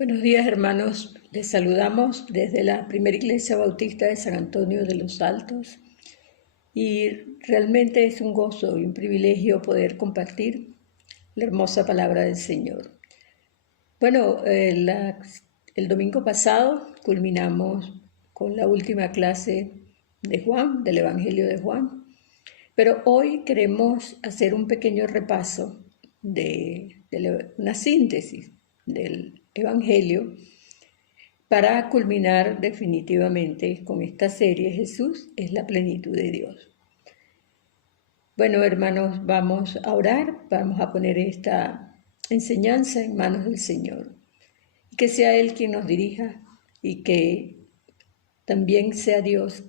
Buenos días, hermanos. Les saludamos desde la primera iglesia bautista de San Antonio de los Altos y realmente es un gozo y un privilegio poder compartir la hermosa palabra del Señor. Bueno, el domingo pasado culminamos con la última clase de Juan, del Evangelio de Juan, pero hoy queremos hacer un pequeño repaso de una síntesis del Evangelio para culminar definitivamente con esta serie. Jesús es la plenitud de Dios. Bueno, hermanos, vamos a orar, vamos a poner esta enseñanza en manos del Señor. Y que sea Él quien nos dirija y que también sea Dios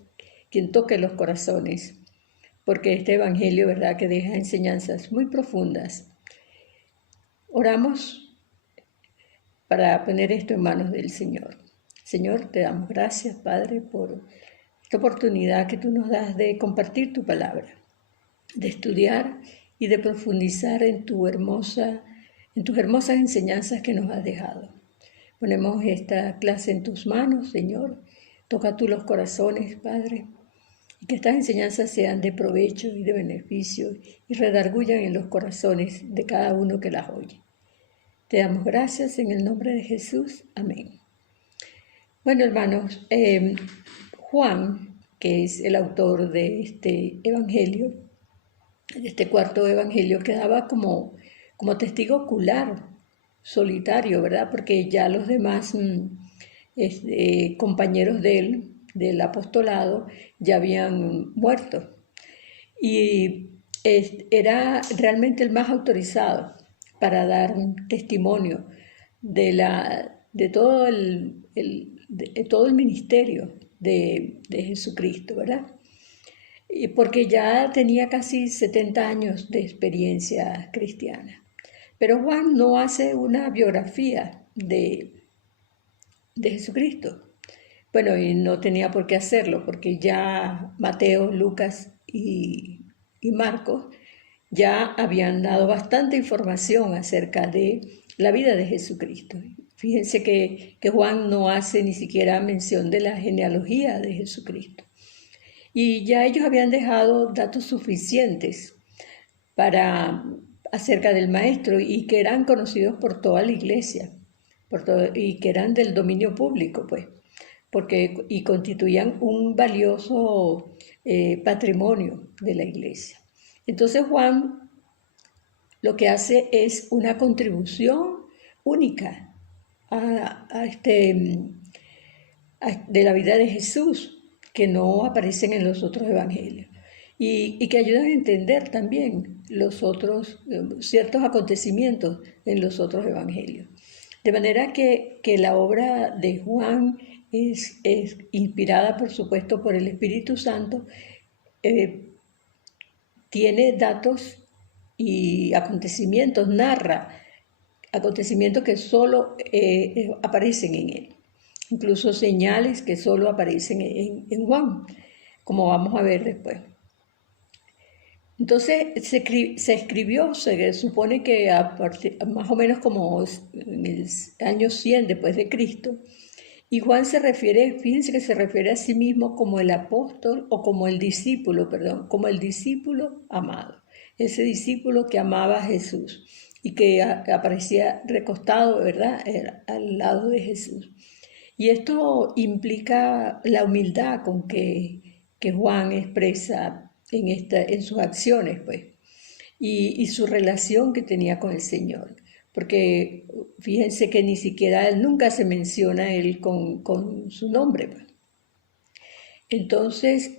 quien toque los corazones, porque este Evangelio, ¿verdad?, que deja enseñanzas muy profundas. Oramos para poner esto en manos del Señor. Señor, te damos gracias, Padre, por esta oportunidad que tú nos das de compartir tu palabra, de estudiar y de profundizar en tus hermosas enseñanzas que nos has dejado. Ponemos esta clase en tus manos, Señor. Toca tú los corazones, Padre, y que estas enseñanzas sean de provecho y de beneficio y redargullan en los corazones de cada uno que las oye. Te damos gracias en el nombre de Jesús. Amén. Bueno, hermanos, Juan, que es el autor de este evangelio, de este cuarto evangelio, quedaba como testigo ocular, solitario, ¿verdad? Porque ya los demás compañeros de él, del apostolado, ya habían muerto. Y era realmente el más autorizado para dar un testimonio de todo el ministerio de Jesucristo, ¿verdad? Porque ya tenía casi 70 años de experiencia cristiana. Pero Juan no hace una biografía de Jesucristo. Bueno, y no tenía por qué hacerlo, porque ya Mateo, Lucas y Marcos ya habían dado bastante información acerca de la vida de Jesucristo. Fíjense que Juan no hace ni siquiera mención de la genealogía de Jesucristo. Y ya ellos habían dejado datos suficientes acerca del Maestro y que eran conocidos por toda la iglesia y que eran del dominio público, pues, y constituían un valioso patrimonio de la iglesia. Entonces Juan lo que hace es una contribución única de la vida de Jesús, que no aparecen en los otros evangelios, y que ayudan a entender también los otros ciertos acontecimientos en los otros evangelios. De manera que la obra de Juan es inspirada, por supuesto, por el Espíritu Santo. Tiene datos y acontecimientos, narra acontecimientos que solo aparecen en él, incluso señales que solo aparecen en Juan, como vamos a ver después. Entonces se supone que más o menos como en el año 100 después de Cristo, y Juan fíjense que se refiere a sí mismo como el apóstol o como el discípulo amado, ese discípulo que amaba a Jesús y que aparecía recostado, ¿verdad?, al lado de Jesús. Y esto implica la humildad con que Juan expresa en sus acciones, pues, y su relación que tenía con el Señor. Porque fíjense que ni siquiera él, nunca se menciona a él con su nombre, pues. Entonces,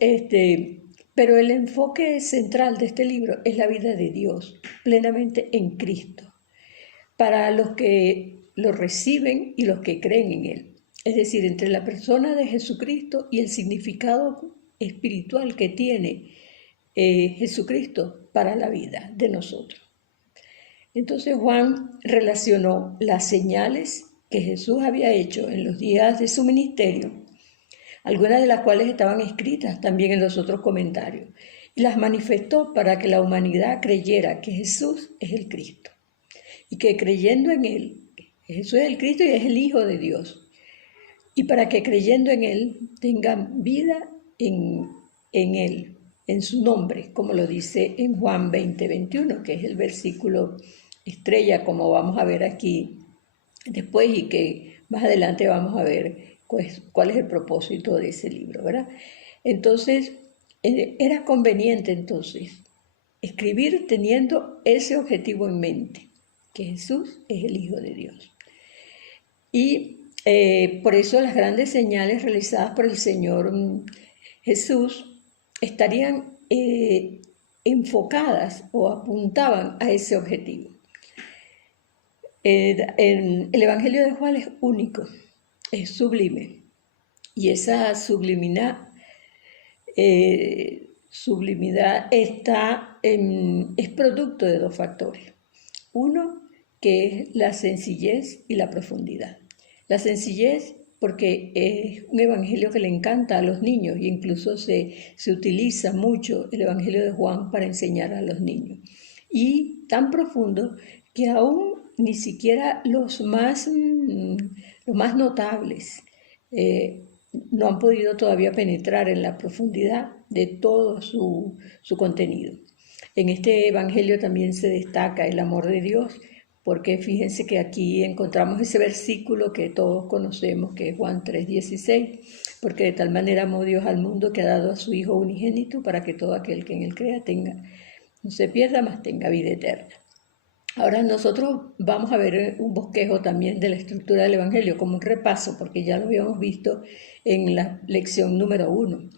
pero el enfoque central de este libro es la vida de Dios, plenamente en Cristo, para los que lo reciben y los que creen en Él. Es decir, entre la persona de Jesucristo y el significado espiritual que tiene Jesucristo para la vida de nosotros. Entonces Juan relacionó las señales que Jesús había hecho en los días de su ministerio, algunas de las cuales estaban escritas también en los otros comentarios, y las manifestó para que la humanidad creyera que Jesús es el Cristo, y que creyendo en Él, que Jesús es el Cristo y es el Hijo de Dios. Y para que creyendo en Él tengan vida en Él, en su nombre, como lo dice en Juan 20:21, que es el versículo estrella, como vamos a ver aquí después y que más adelante vamos a ver cuál es el propósito de ese libro, ¿verdad? Entonces, era conveniente entonces escribir teniendo ese objetivo en mente, que Jesús es el Hijo de Dios. Y por eso las grandes señales realizadas por el Señor Jesús estarían enfocadas o apuntaban a ese objetivo. El Evangelio de Juan es único, es sublime, y esa sublimidad es producto de dos factores. Uno, que es la sencillez y la profundidad. La sencillez porque es un evangelio que le encanta a los niños e incluso se utiliza mucho el Evangelio de Juan para enseñar a los niños. Y tan profundo que aún ni siquiera los más notables no han podido todavía penetrar en la profundidad de todo su contenido. En este evangelio también se destaca el amor de Dios, porque fíjense que aquí encontramos ese versículo que todos conocemos, que es Juan 3:16, porque de tal manera amó Dios al mundo que ha dado a su Hijo unigénito para que todo aquel que en él crea no se pierda, mas tenga vida eterna. Ahora nosotros vamos a ver un bosquejo también de la estructura del Evangelio, como un repaso, porque ya lo habíamos visto en la lección número 1.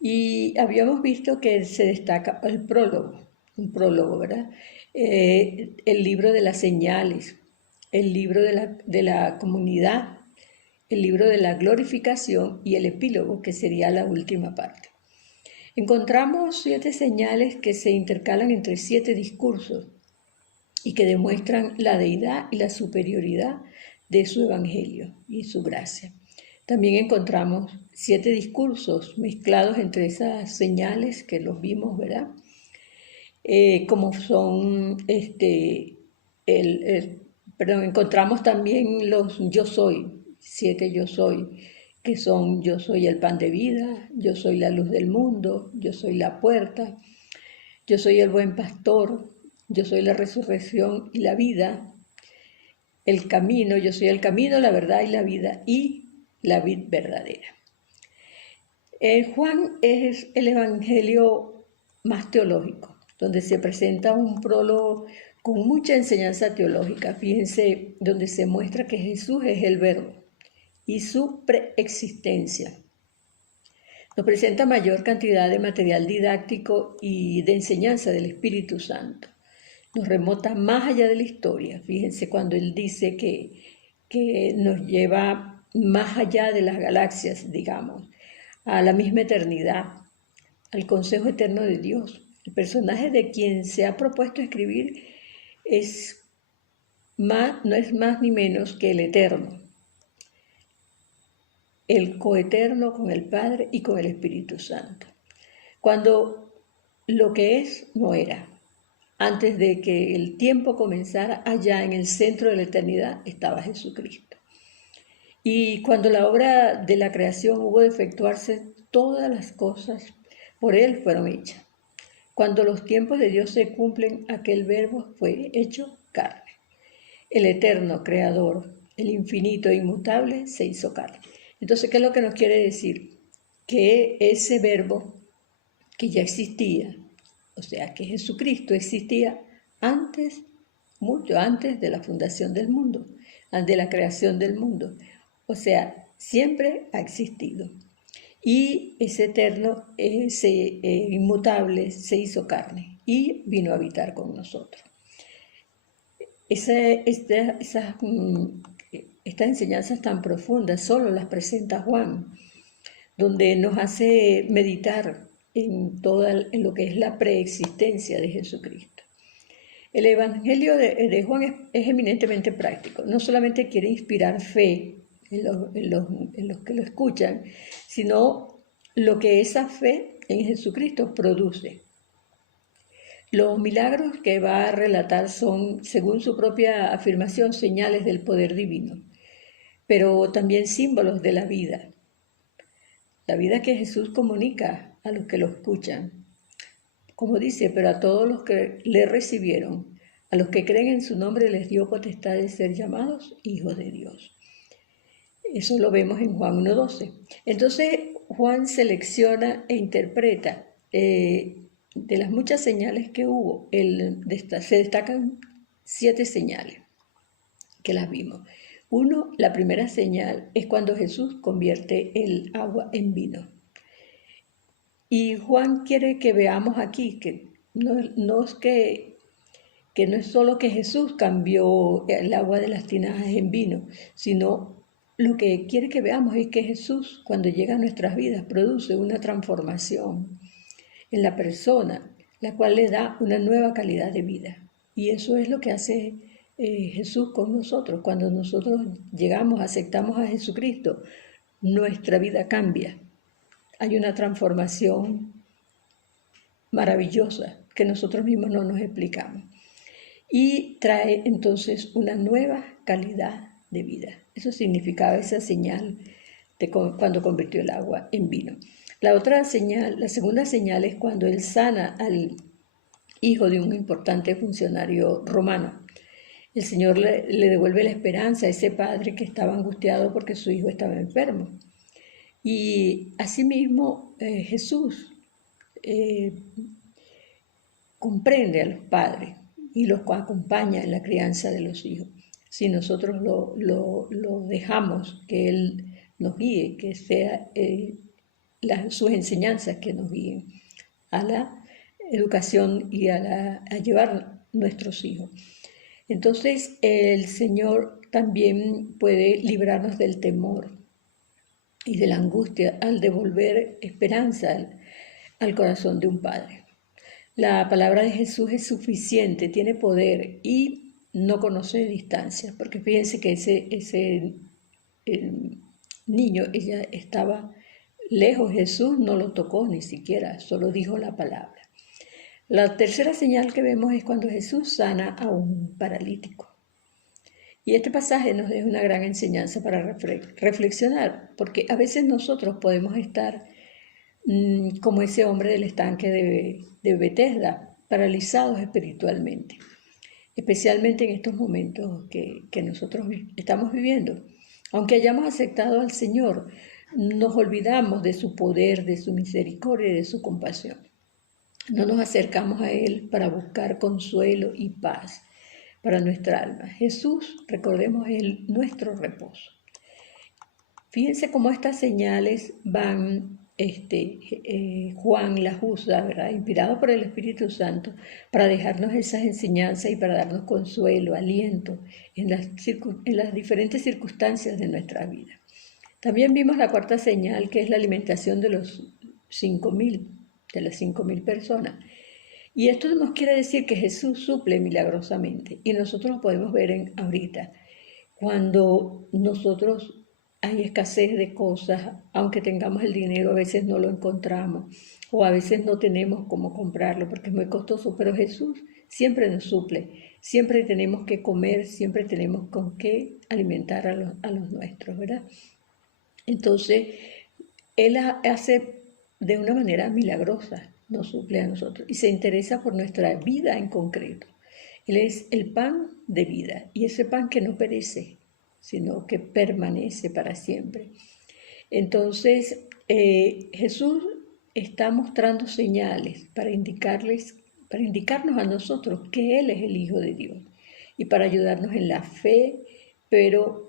Y habíamos visto que se destaca el prólogo, un prólogo, ¿verdad? El libro de las señales, el libro de la comunidad, el libro de la glorificación y el epílogo, que sería la última parte. Encontramos 7 señales que se intercalan entre 7 discursos y que demuestran la deidad y la superioridad de su evangelio y su gracia. También encontramos 7 discursos mezclados entre esas señales que los vimos, ¿verdad? Como son, encontramos también los yo soy, 7 yo soy, que son yo soy el pan de vida, yo soy la luz del mundo, yo soy la puerta, yo soy el buen pastor, yo soy la resurrección y la vida, el camino, yo soy el camino, la verdad y la vida, y la vid verdadera. Juan es el evangelio más teológico, donde se presenta un prólogo con mucha enseñanza teológica. Fíjense, donde se muestra que Jesús es el Verbo y su preexistencia. Nos presenta mayor cantidad de material didáctico y de enseñanza del Espíritu Santo. Nos remota más allá de la historia. Fíjense cuando él dice que nos lleva más allá de las galaxias, digamos, a la misma eternidad, al consejo eterno de Dios. El personaje de quien se ha propuesto escribir no es más ni menos que el Eterno, el coeterno con el Padre y con el Espíritu Santo. Cuando lo que es no era. Antes de que el tiempo comenzara, allá en el centro de la eternidad estaba Jesucristo. Y cuando la obra de la creación hubo de efectuarse, todas las cosas por Él fueron hechas. Cuando los tiempos de Dios se cumplen, aquel verbo fue hecho carne. El eterno creador, el infinito e inmutable, se hizo carne. Entonces, ¿qué es lo que nos quiere decir? Que ese verbo que ya existía, o sea, que Jesucristo existía antes, mucho antes de la fundación del mundo, antes de la creación del mundo. O sea, siempre ha existido. Y ese eterno, inmutable, se hizo carne y vino a habitar con nosotros. Estas enseñanzas tan profundas solo las presenta Juan, donde nos hace meditar en lo que es la preexistencia de Jesucristo. El Evangelio de Juan es eminentemente práctico. No solamente quiere inspirar fe en los que lo escuchan, sino lo que esa fe en Jesucristo produce. Los milagros que va a relatar son, según su propia afirmación, señales del poder divino, pero también símbolos de la vida que Jesús comunica a los que lo escuchan. Como dice, pero a todos los que le recibieron, a los que creen en su nombre les dio potestad de ser llamados hijos de Dios. Eso lo vemos en Juan 1:12. Entonces Juan selecciona e interpreta de las muchas señales que hubo, se destacan 7 señales que las vimos. Uno, la primera señal es cuando Jesús convierte el agua en vino. Y Juan quiere que veamos aquí que no es solo que Jesús cambió el agua de las tinajas en vino, sino lo que quiere que veamos es que Jesús, cuando llega a nuestras vidas, produce una transformación en la persona, la cual le da una nueva calidad de vida. Y eso es lo que hace Jesús con nosotros. Cuando nosotros llegamos, aceptamos a Jesucristo, nuestra vida cambia. Hay una transformación maravillosa que nosotros mismos no nos explicamos. Y trae entonces una nueva calidad de vida. Eso significaba esa señal de cuando convirtió el agua en vino. La otra señal, la segunda señal es cuando él sana al hijo de un importante funcionario romano. El Señor le devuelve la esperanza a ese padre que estaba angustiado porque su hijo estaba enfermo. Y asimismo Jesús comprende a los padres y los acompaña en la crianza de los hijos. Si nosotros lo dejamos que Él nos guíe, que sea sus enseñanzas que nos guíen a la educación y a llevar nuestros hijos. Entonces el Señor también puede librarnos del temor y de la angustia al devolver esperanza al corazón de un padre. La palabra de Jesús es suficiente, tiene poder y no conoce distancia, porque fíjense que ese niño, ella estaba lejos, Jesús no lo tocó ni siquiera, solo dijo la palabra. La tercera señal que vemos es cuando Jesús sana a un paralítico. Y este pasaje nos deja una gran enseñanza para reflexionar, porque a veces nosotros podemos estar como ese hombre del estanque de Betesda, paralizados espiritualmente, especialmente en estos momentos que nosotros estamos viviendo. Aunque hayamos aceptado al Señor, nos olvidamos de su poder, de su misericordia y de su compasión. No nos acercamos a Él para buscar consuelo y paz para nuestra alma. Jesús, recordemos, es nuestro reposo. Fíjense cómo estas señales van, Juan las usa, ¿verdad? Inspirado por el Espíritu Santo, para dejarnos esas enseñanzas y para darnos consuelo, aliento en las diferentes circunstancias de nuestra vida. También vimos la cuarta señal, que es la alimentación de las 5.000 personas. Y esto nos quiere decir que Jesús suple milagrosamente. Y nosotros lo podemos ver ahorita. Cuando nosotros hay escasez de cosas, aunque tengamos el dinero, a veces no lo encontramos. O a veces no tenemos cómo comprarlo porque es muy costoso. Pero Jesús siempre nos suple. Siempre tenemos que comer, siempre tenemos con qué alimentar a los nuestros, ¿verdad? Entonces, Él hace de una manera milagrosa, nos suple a nosotros y se interesa por nuestra vida en concreto. Él es el pan de vida y ese pan que no perece, sino que permanece para siempre. Entonces, Jesús está mostrando señales para indicarnos a nosotros que Él es el Hijo de Dios y para ayudarnos en la fe, pero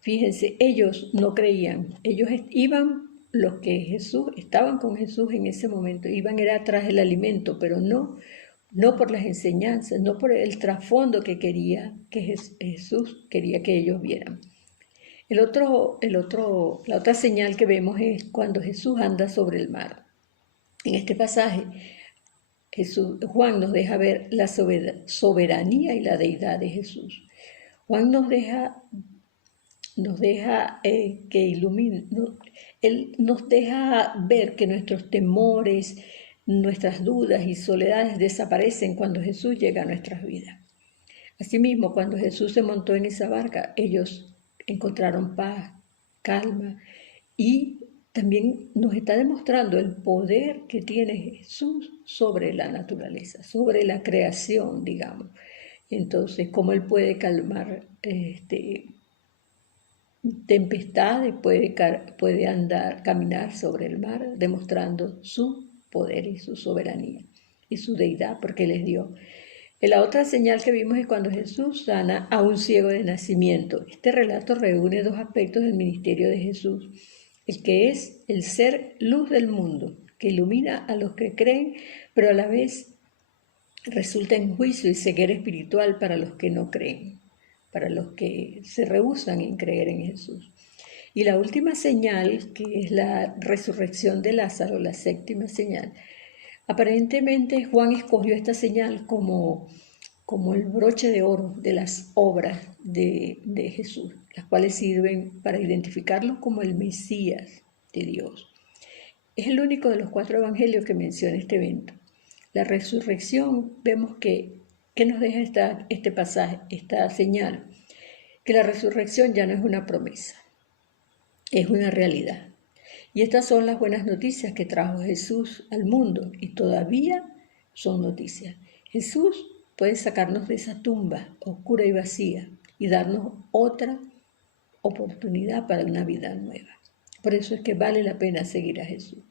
fíjense, ellos no creían, ellos iban, los que estaban con Jesús en ese momento, iban era tras el alimento, pero no por las enseñanzas, no por el trasfondo que Jesús quería que ellos vieran. La otra señal que vemos es cuando Jesús anda sobre el mar. En este pasaje, Juan nos deja ver la soberanía y la deidad de Jesús. Juan nos deja que ilumine, Él nos deja ver que nuestros temores, nuestras dudas y soledades desaparecen cuando Jesús llega a nuestras vidas. Asimismo, cuando Jesús se montó en esa barca, ellos encontraron paz, calma, y también nos está demostrando el poder que tiene Jesús sobre la naturaleza, sobre la creación, digamos. Entonces, cómo Él puede calmar tempestades, puede caminar sobre el mar, demostrando su poder y su soberanía y su deidad, porque les dio. La otra señal que vimos es cuando Jesús sana a un ciego de nacimiento. Este relato reúne dos aspectos del ministerio de Jesús: el que es el ser luz del mundo, que ilumina a los que creen, pero a la vez resulta en juicio y ceguera espiritual para los que no creen, para los que se rehúsan en creer en Jesús. Y la última señal, que es la resurrección de Lázaro, la séptima señal. Aparentemente Juan escogió esta señal como el broche de oro de las obras de Jesús, las cuales sirven para identificarlo como el Mesías de Dios. Es el único de los 4 evangelios que menciona este evento. La resurrección, vemos que nos deja este pasaje, esta señal, que la resurrección ya no es una promesa, es una realidad. Y estas son las buenas noticias que trajo Jesús al mundo, y todavía son noticias. Jesús puede sacarnos de esa tumba oscura y vacía y darnos otra oportunidad para una vida nueva. Por eso es que vale la pena seguir a Jesús.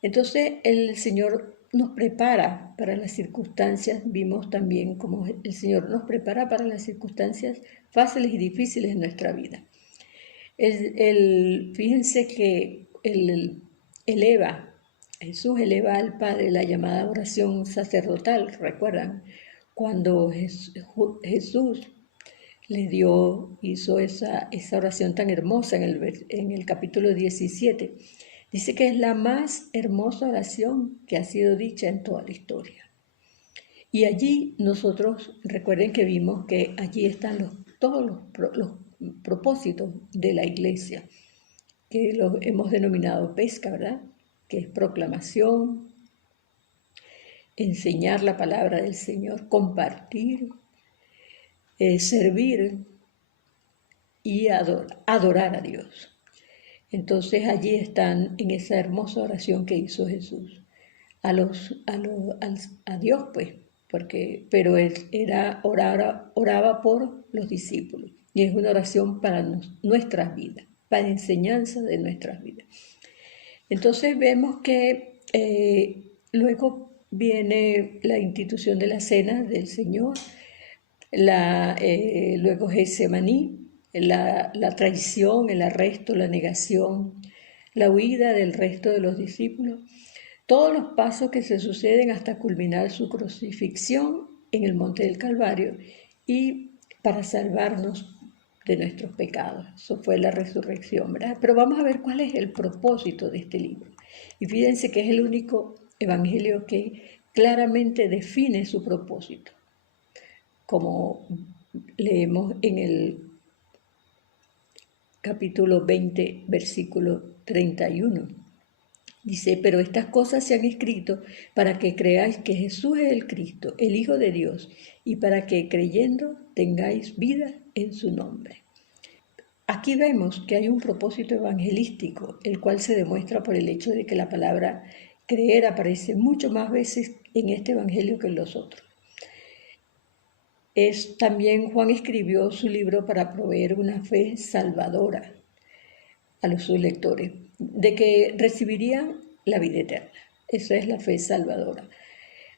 Entonces el Señor nos prepara para las circunstancias. Vimos también cómo el Señor nos prepara para las circunstancias fáciles y difíciles de nuestra vida. Fíjense que Jesús eleva al Padre la llamada oración sacerdotal. ¿Recuerdan? Cuando Jesús hizo esa oración tan hermosa en el capítulo 17, dice que es la más hermosa oración que ha sido dicha en toda la historia. Y allí nosotros, recuerden que vimos que allí están todos los propósitos de la iglesia, que los hemos denominado pesca, ¿verdad? Que es proclamación, enseñar la palabra del Señor, compartir, servir y adorar a Dios. Entonces allí están en esa hermosa oración que hizo Jesús a Dios, pues, pero él oraba por los discípulos, y es una oración para nuestras vidas, para enseñanza de nuestras vidas. Entonces vemos que luego viene la institución de la cena del Señor, luego Getsemaní, la traición, el arresto, la negación, la huida del resto de los discípulos, todos los pasos que se suceden hasta culminar su crucifixión en el monte del Calvario y para salvarnos de nuestros pecados. Eso fue la resurrección, ¿verdad? Pero vamos a ver cuál es el propósito de este libro. Y fíjense que es el único evangelio que claramente define su propósito, como leemos en el capítulo 20, versículo 31. Dice: pero estas cosas se han escrito para que creáis que Jesús es el Cristo, el Hijo de Dios, y para que creyendo tengáis vida en su nombre. Aquí vemos que hay un propósito evangelístico, el cual se demuestra por el hecho de que la palabra creer aparece mucho más veces en este evangelio que en los otros. También Juan escribió su libro para proveer una fe salvadora a sus lectores, de que recibirían la vida eterna. Esa es la fe salvadora.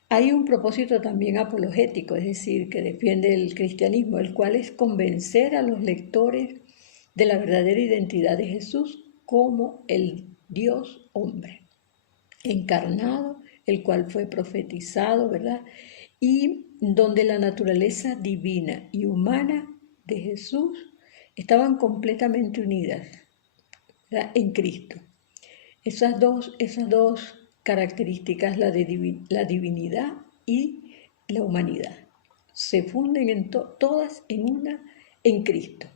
Hay un propósito también apologético, es decir, que defiende el cristianismo, el cual es convencer a los lectores de la verdadera identidad de Jesús como el Dios hombre, encarnado, el cual fue profetizado, ¿verdad? Y donde la naturaleza divina y humana de Jesús estaban completamente unidas, ¿verdad?, en Cristo. Esas dos características, la divinidad y la humanidad, se funden todas en una en Cristo.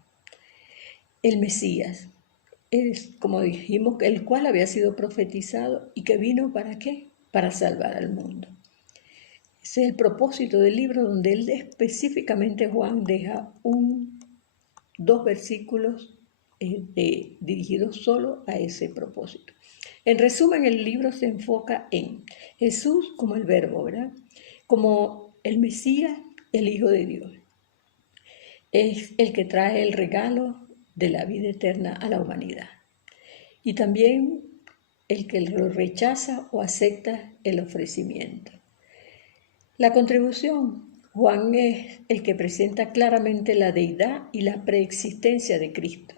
El Mesías es, como dijimos, el cual había sido profetizado y que vino ¿para qué? para salvar al mundo. Ese es el propósito del libro, donde él específicamente, Juan, deja dos versículos dirigidos solo a ese propósito. En resumen, el libro se enfoca en Jesús como el Verbo, ¿verdad? Como el Mesías, el Hijo de Dios. Es el que trae el regalo de la vida eterna a la humanidad. Y también el que lo rechaza o acepta el ofrecimiento. La contribución. Juan es el que presenta claramente la deidad y la preexistencia de Cristo.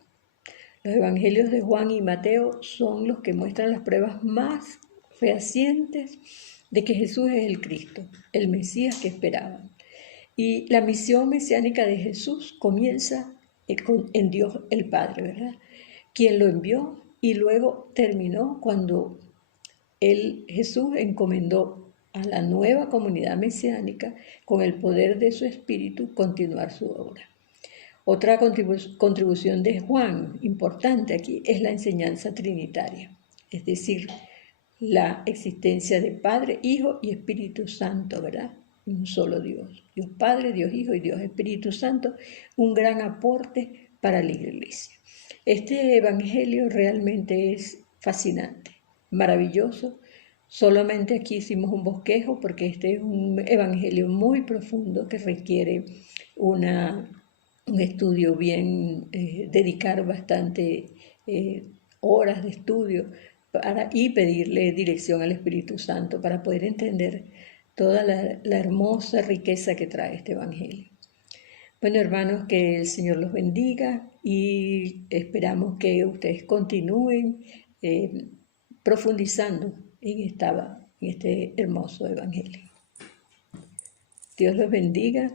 Los evangelios de Juan y Mateo son los que muestran las pruebas más fehacientes de que Jesús es el Cristo, el Mesías que esperaban. Y la misión mesiánica de Jesús comienza en Dios el Padre, ¿verdad? Quien lo envió y luego terminó cuando Jesús encomendó a la nueva comunidad mesiánica, con el poder de su espíritu, continuar su obra. Otra contribución de Juan, importante aquí, es la enseñanza trinitaria, es decir, la existencia de Padre, Hijo y Espíritu Santo, ¿verdad? Un solo Dios. Dios Padre, Dios Hijo y Dios Espíritu Santo, un gran aporte para la Iglesia. Este evangelio realmente es fascinante, maravilloso. Solamente aquí hicimos un bosquejo porque este es un evangelio muy profundo que requiere un estudio bien, dedicar bastante horas de estudio y pedirle dirección al Espíritu Santo para poder entender toda la hermosa riqueza que trae este evangelio. Bueno, hermanos, que el Señor los bendiga y esperamos que ustedes continúen profundizando en este hermoso evangelio. Dios los bendiga.